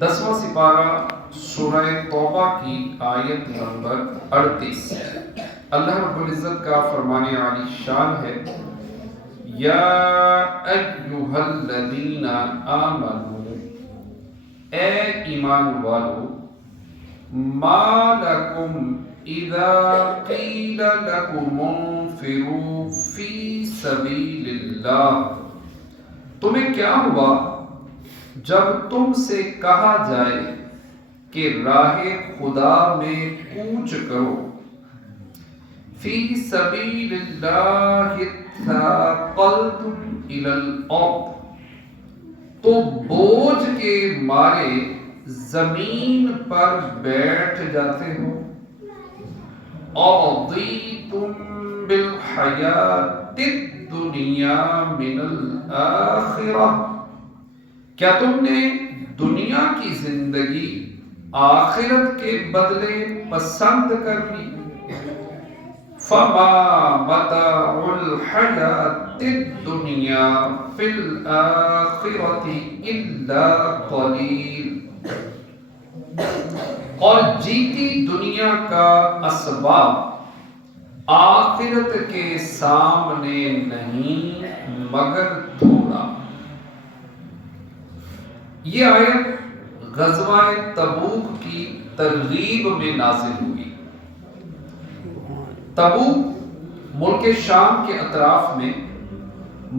10واں سپارہ سورہ توبہ کی آیت نمبر 38۔ اللہ رب العزت کا فرمان عالی شان ہے، یا ایھا الذین آمنوا، اے ایمان والو، ما لکم اذا قیل لکم انفروا فی سبیل اللہ، تمہیں کیا ہوا جب تم سے کہا جائے کہ راہ خدا میں کوچ کرو، فی سبیل اللہ ثاقلتم الی الارض، تو بوجھ کے مارے زمین پر بیٹھ جاتے ہو، اَرَضِیتُم بِالْحَیَاةِ الدُّنْیَا مِنَ الْآخِرَةِ، کیا تم نے دنیا کی زندگی آخرت کے بدلے پسند کر لی؟ فَمَا مَتَاعُ الْحَیَاةِ الدُّنْیَا فِی الْآخِرَةِ إِلَّا قَلِیلٌ، اور جیتی دنیا کا اسباب آخرت کے سامنے نہیں مگر تھوڑا۔ یہ آیت غزوہ تبوک کی ترغیب میں نازل ہوئی۔ تبوک ملک شام کے اطراف میں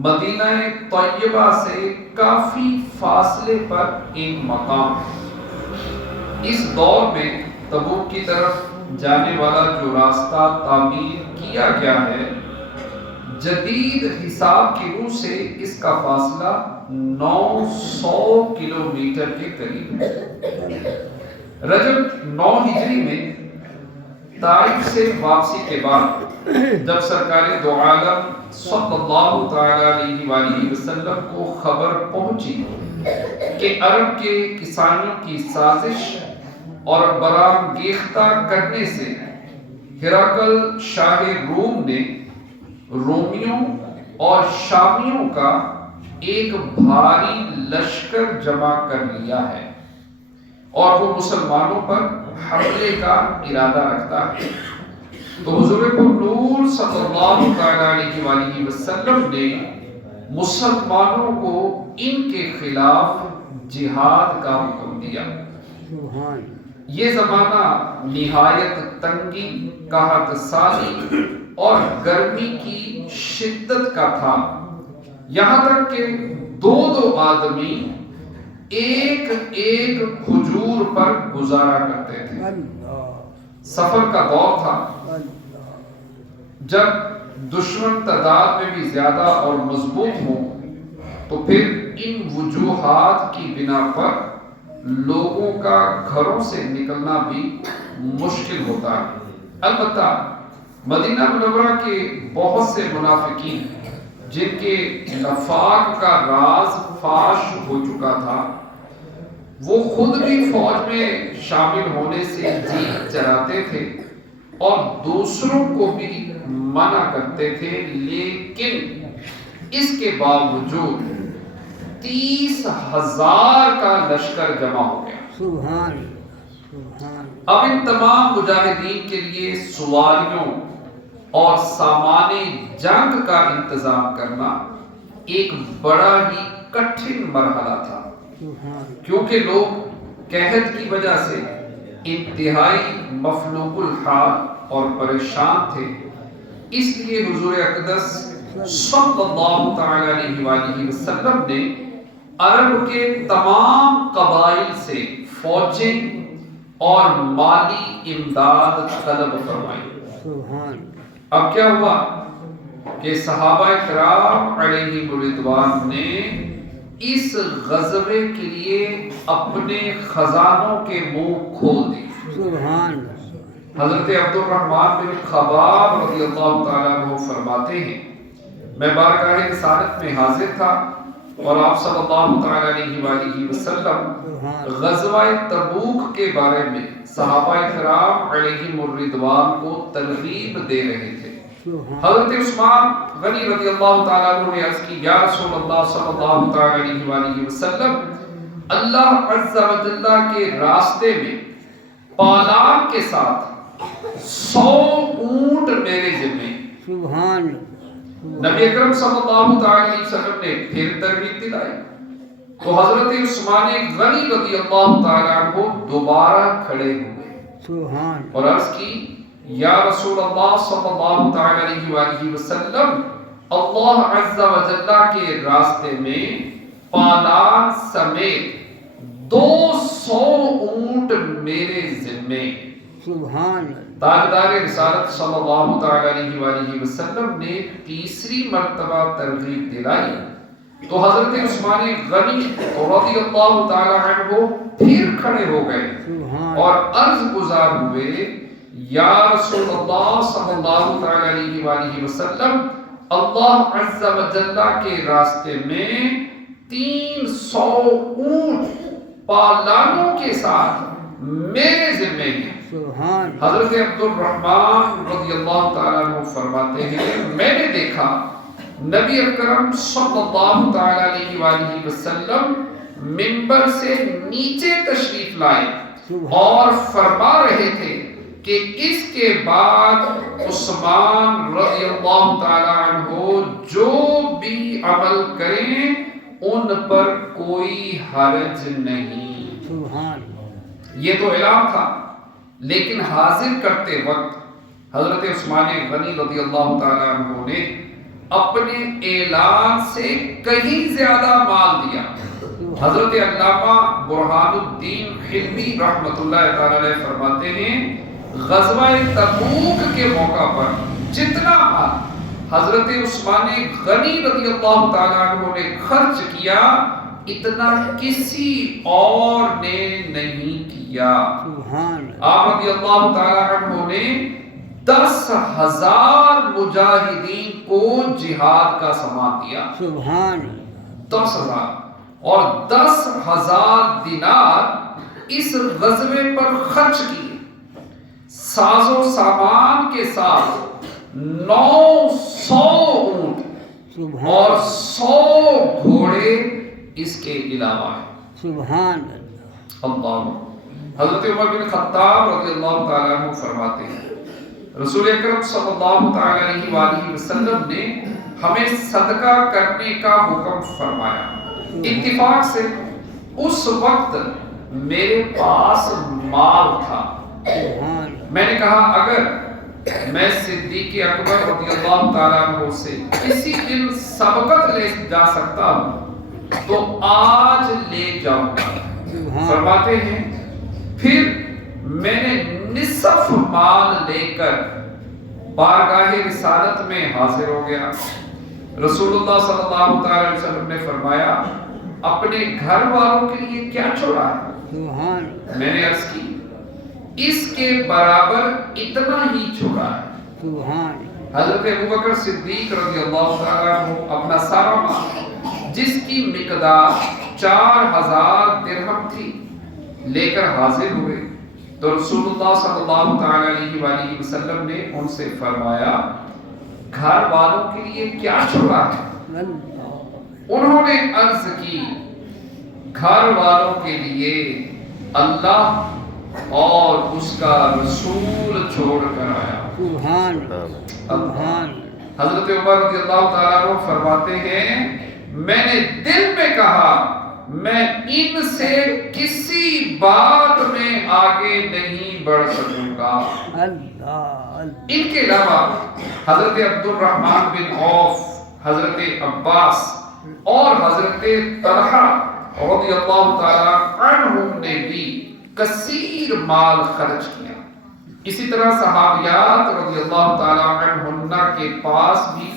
مدینہ طیبہ سے کافی فاصلے پر ایک مقام ہے۔ اس دور میں تبوک کی طرف جانے والا جو راستہ تعمیر کیا گیا ہے، جدید حساب کی روح سے اس کا فاصلہ 900 کلومیٹر کے قریب ہے۔ رجب 9 ہجری میں طائف سے واپسی کے بعد جب سرکار دو عالم صلی اللہ تعالی علیہ وآلہ وسلم کو خبر پہنچی کہ عرب کے کسانوں کی سازش اور برانگیختہ کرنے سے ہرقل شاہ روم نے رومیوں اور شامیوں کا ایک بھاری لشکر جمع کر لیا ہے اور وہ مسلمانوں پر حملے کا ارادہ رکھتا ہے، تو حضور نور صلی اللہ علیہ وآلہ وسلم نے مسلمانوں کو ان کے خلاف جہاد کا حکم دیا۔ یہ زمانہ نہایت تنگی، قحط سالی اور گرمی کی شدت کا تھا، یہاں تک کہ دو آدمی ایک کھجور پر گزارا کرتے تھے۔ سفر کا دور تھا جب دشمن تعداد میں بھی زیادہ اور مضبوط ہوں تو پھر ان وجوہات کی بنا پر لوگوں کا گھروں سے نکلنا بھی مشکل ہوتا ہے۔ البتہ مدینہ منورہ کے بہت سے منافقین جن کے نفاق کا راز فاش ہو چکا تھا، وہ خود بھی فوج میں شامل ہونے سے جی چراتے تھے اور دوسروں کو بھی منع کرتے تھے، لیکن اس کے باوجود 30,000 کا لشکر جمع ہو گیا۔ اب ان تمام مجاہدین کے لیے سواریوں اور سامان جنگ کا انتظام کرنا ایک بڑا ہی کٹھن مرحلہ تھا، کیونکہ لوگ قحط کی وجہ سے انتہائی مفلوق الحال اور پریشان تھے۔ اس لیے حضور اقدس صلی اللہ تعالی علیہ وآلہ وسلم نے عرب کے تمام قبائل سے فوجیں اور مالی امداد طلب فرمائی۔ اب کیا ہوا کہ صحابہ کرام علیہم الرضوان نے اس غزوے کے لیے اپنے خزانوں کے منہ کھول دیے۔ حضرت عبد الرحمن بن خباب رضی اللہ تعالیٰ عنہ فرماتے ہیں، میں بارگاہ رسالت میں حاضر تھا اور آپ صلی اللہ تعالیٰ علیہ وآلہ وسلم غزوہ تبوک کے بارے میں صحابہ کرام علیہم الرضوان کو ترغیب دے رہے تھے۔ حضرت عثمان غنی رضی اللہ تعالیٰ عنہ نے عرض کی، یا رسول اللہ صلی اللہ تعالیٰ علیہ وآلہ وسلم، اللہ عز و جل کے راستے میں پالان کے ساتھ 100 اونٹ میرے ذمے. سبحان نبی اکرم صلی اللہ تعالی علیہ وسلم نے پھر ترغیب دلائی تو حضرت عثمان غنی رضی اللہ تعالی عنہ دوبارہ کھڑے ہوئے سبحان اور عرض کی یا رسول اللہ صلی اللہ تعالی علیہ وآلہ وسلم اللہ عز و جل کے راستے میں پالان سمیت 200 اونٹ میرے ذمے. سبحان تاجدار رسالت صلی اللہ تعالی علیہ وآلہ وسلم نے تیسری مرتبہ ترغیب دلائی تو حضرت عثمان غنی رضی اللہ تعالی عنہ پھر کھڑے ہو گئے سبحان اور عرض گزار ہوئے یا رسول اللہ صلی اللہ تعالی علیہ وآلہ وسلم اللہ عز و جل کے راستے میں 300 اونٹ پالانوں کے ساتھ میرے ذمے ہیں. سبحان حضرت عبد الرحمن رضی اللہ تعالیٰ عنہ فرماتے ہیں میں نے دیکھا نبی اکرم صلی اللہ تعالیٰ علیہ وآلہ وسلم منبر سے نیچے تشریف لائے اور فرما رہے تھے کہ اس کے بعد عثمان رضی اللہ تعالیٰ عنہ جو بھی عمل کریں ان پر کوئی حرج نہیں. سبحان یہ تو اعلان تھا لیکن حاضر کرتے وقت حضرت عثمان غنی رضی اللہ تعالیٰ عنہ نے اپنے اعلان سے کہیں زیادہ مال دیا. حضرت علامہ برہان الدین حلمی رحمۃ اللہ تعالی علیہ فرماتے ہیں غزوہ تبوک کے موقع پر جتنا مال حضرت عثمان غنی رضی اللہ تعالیٰ عنہ نے خرچ کیا اتنا کسی اور نے نہیں کیا. آپ رضی اللہ تعالیٰ عنہ نے 10,000 مجاہدین کو جہاد کا سامان دیا. 10,000 اور 10,000 دینار اس غزوے پر خرچ کیے. ساز و سامان کے ساتھ 900 اونٹ اور 100 گھوڑے اس کے علاوہ ہے. سبحان اللہ. حضرت عمر بن خطاب رضی اللہ تعالیٰ عنہ فرماتے ہیں رسول اکرم صلی اللہ تعالیٰ علیہ وآلہ وسلم نے ہمیں صدقہ کرنے کا حکم فرمایا. اتفاق سے اس وقت میرے پاس مال تھا. میں نے کہا اگر میں صدیق اکبر رضی اللہ تعالیٰ عنہ سے کسی دن سبقت لے جا سکتا ہوں تو آج لے جاؤں گا. فرماتے ہیں پھر میں نے نصف مال لے کر بارگاہ رسالت میں حاضر ہو گیا. رسول اللہ صلی اللہ تعالی علیہ وسلم نے فرمایا اپنے گھر والوں کے لیے کیا چھوڑا ہے؟ میں نے عرض کی اس کے برابر اتنا ہی چھوڑا ہے. حضرت ابوبکر صدیق رضی اللہ تعالی عنہ اپنا سارا مال جس کی مقدار 4,000 درہم تھی لے کر حاضر ہوئے تو رسول اللہ صلی اللہ تعالی علیہ وآلہ وسلم نے ان سے فرمایا گھر والوں کے لیے کیا چھوڑا ہے؟ انہوں نے عرض کی گھر والوں کے لیے اللہ اور اس کا رسول چھوڑ کر آیا. حضرت عمر رضی اللہ تعالیٰ عنہ فرماتے ہیں میں نے دل میں کہا میں ان سے کسی بات میں آگے نہیں بڑھ سکوں گا. ان کے علاوہ حضرت عبد الرحمن بن عوف، حضرت عباس اور حضرت طلحہ رضی اللہ تعالیٰ عنہم نے بھی کثیر مال خرچ کیا. اسی طرح صحابیات رضی اللہ تعالیٰ عنہن کے پاس بھی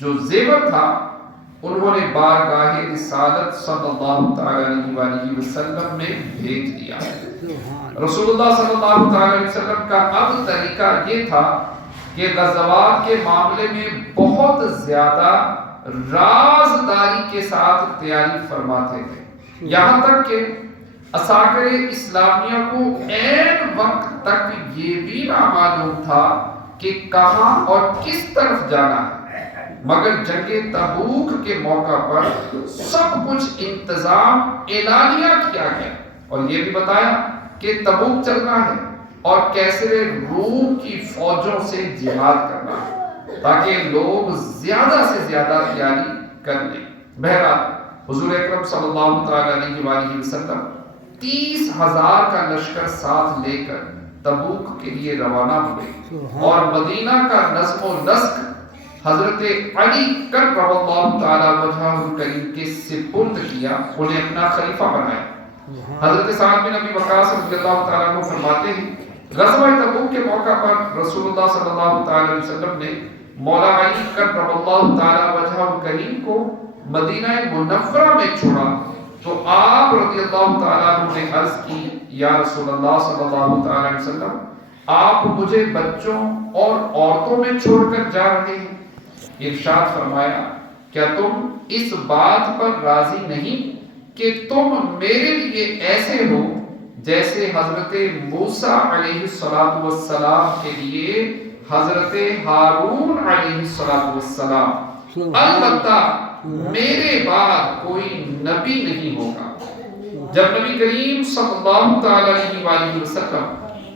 جو زیور تھا انہوں نے بارگاہ رسالت صلی اللہ تعالی علیہ وآلہ وسلم میں بھیج دیا. رسول اللہ صلی اللہ تعالی علیہ وسلم کا اب طریقہ یہ تھا کہ غزوات کے معاملے میں بہت زیادہ رازداری کے ساتھ تیاری فرماتے تھے. یہاں تک کہ اساکر اسلامیہ کو عین وقت تک یہ بھی نہ معلوم تھا کہ کہاں اور کس طرف جانا ہے. مگر جنگ تبوک کے موقع پر سب کچھ انتظام اعلانیہ کیا گیا اور یہ بھی بتایا کہ تبوک چلنا ہے اور کیسر روم کی فوجوں سے جہاد کرنا ہے تاکہ لوگ زیادہ سے زیادہ تیاری کر لیں۔ بہرحال حضور اکرم صلی اللہ علیہ وآلہ وسلم 30,000 کا لشکر ساتھ لے کر تبوک کے لیے روانہ ہوئے اور مدینہ کا نظم و نسق حضرت علی کرم اللہ تعالی وجہہ الکریم کے سپرد کیا، انہیں اپنا خلیفہ بنایا۔ حضرت سعد بن ابی وقاص رضی اللہ تعالیٰ عنہ فرماتے ہیں غزوہ تبوک کے موقع پر رسول اللہ صلی اللہ تعالی علیہ وسلم نے مولا علی کرم اللہ تعالی وجہہ الکریم کو مدینہ منورہ میں چھوڑا تو آپ رضی اللہ تعالیٰ عنہ نے عرض کی یا رسول اللہ صلی اللہ تعالی علیہ وسلم آپ مجھے بچوں اور عورتوں میں چھوڑ کر جا رہے ہیں؟ ارشاد فرمایا کیا تم اس بات پر راضی نہیں کہ تم میرے لیے ایسے ہو جیسے حضرت موسیٰ علیہ السلام کے لیے حضرت ہارون علیہ السلام، البتہ میرے بعد کوئی نبی نہیں ہوگا۔ جب نبی کریم صلی اللہ تعالی علیہ وآلہ وسلم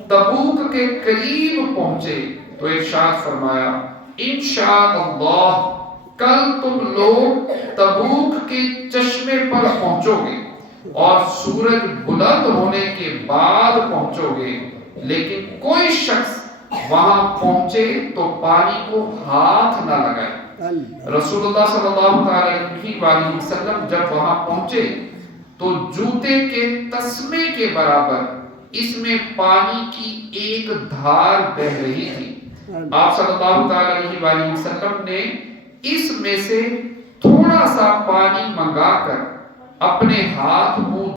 تبوک کے قریب پہنچے تو ارشاد فرمایا انشاءاللہ کل تم لوگ تبوک کے چشمے پر پہنچو گے اور سورج بلند ہونے کے بعد پہنچو گے، لیکن کوئی شخص وہاں پہنچے تو پانی کو ہاتھ نہ لگائے۔ رسول اللہ صلی اللہ علیہ وآلہ وسلم جب وہاں پہنچے تو جوتے کے تسمے کے برابر اس میں پانی کی ایک دھار بہ رہی تھی۔ آپ صلی اللہ علیہ وآلہ وسلم نے اس میں سے تھوڑا سا پانی منگا کر اپنے ہاتھ منہ